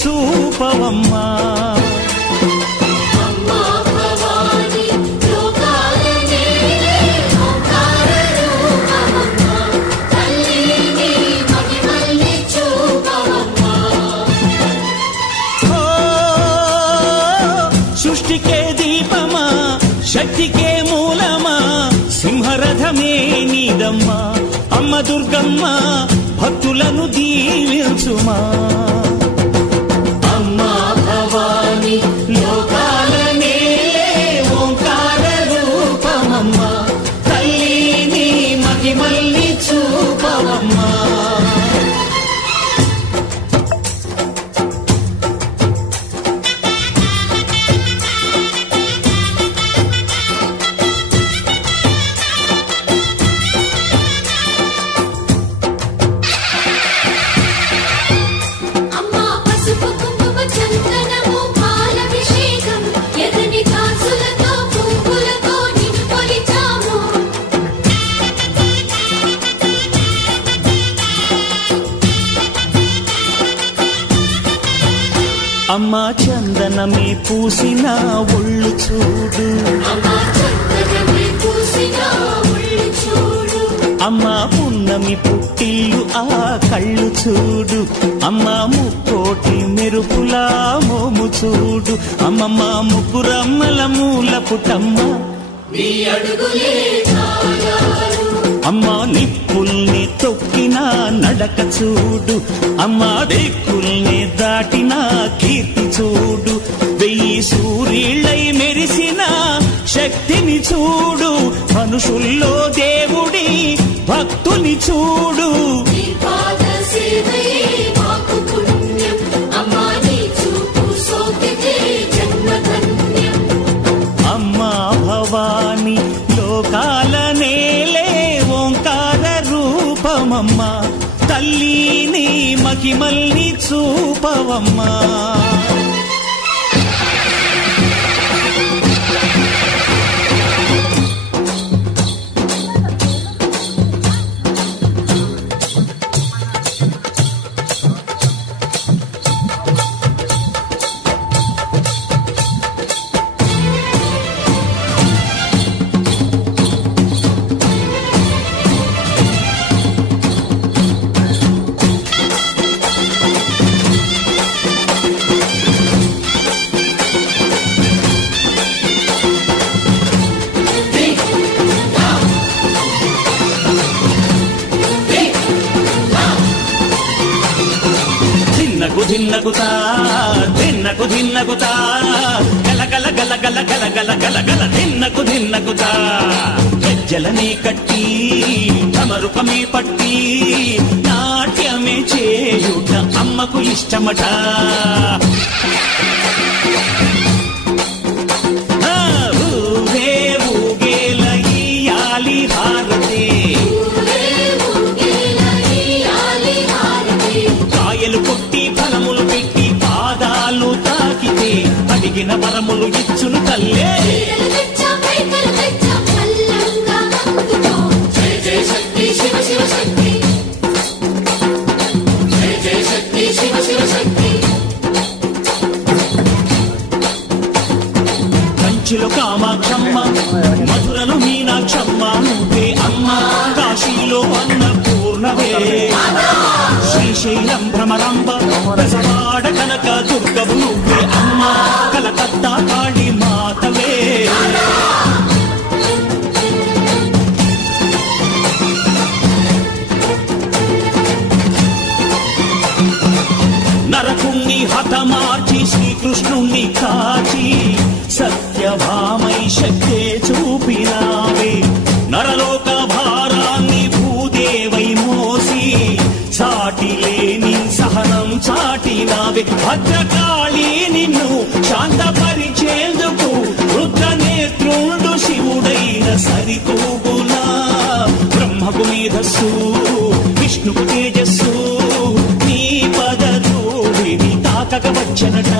చూపవమ్మా. సృష్టికే దీపమా, శక్తికే మూలమా, సింహరథమే నీదమ్మా. అమ్మ దుర్గమ్మ భక్తులను దీవించుమా. అమ్మా భవాని లోకాలనే ఓంకార రూపమమ్మా, తల్లిని మహిమల్ని చూపవమ్మా. అమ్మా చందనమే పూసిన ఒళ్ళు చూడు, అమ్మా పున్నమి పుట్టిల్లు ఆ కళ్ళు చూడు, అమ్మా ముక్కోటి మెరుపులా మోము చూడు. అమ్మమ్మ ముగ్గురమ్మల మూల పుటమ్మ, అమ్మా నిప్పుల్ని తొక్కిన నడక చూడు, అమ్మా దిక్కుల్ని దాటిన కీర్తి చూడు. 1000 సూర్యులై మెరిసిన శక్తిని చూడు, మనుషుల్లో దేవుడి భక్తుని చూడు. అమ్మా భవాని లోకాల నేలే ఓంకార రూపమమ్మా, తల్లిని మహిమల్ని చూపవమ్మా. ధిన్నకుతా ధిన్నకు ధిన్నకుతా గల గల గల గల గల గల గల గల ధిన్నకుతా. గజ్జలనే కట్టి ధమరుకమే పట్టి నాట్యమే చేయుట అమ్మకు ఇష్టమట. ఊగే ఊగేల ఇయ్యాలి హారతి, కాయలు కొట్టి ఫలములు పెట్టి పాదాలు తాకితే అడిగిన వరములు ఇచ్చును తల్లే. కంచిలో కామాక్షమ్మ, మధురలో మీనాక్షమ్మ నువ్వే అమ్మ, కాశీలో అన్నపూర్ణవే, శ్రీశైలం భ్రమరాంబ, బెజవాడ కనక దుర్గవు నువ్వే అమ్మ, కలకత్తా కాళీ మాతవే. నరకుణ్ణి హతమార్చి శ్రీకృష్ణుణ్ణి కాచి సత్యభామై శక్తే చూపినావే. నరలోక భారాన్ని భూదేవై మోసి సాటి లేని సహనం చాటినావే. భద్రకాళి నిన్ను శాంతపరిచేందుకు రుద్రనేత్రుండు శివుడైన సరితూగునా. బ్రహ్మకు మేధస్సు విష్ణుకు తేజస్సు నీ పదధూళిని తాకక వచ్చనట.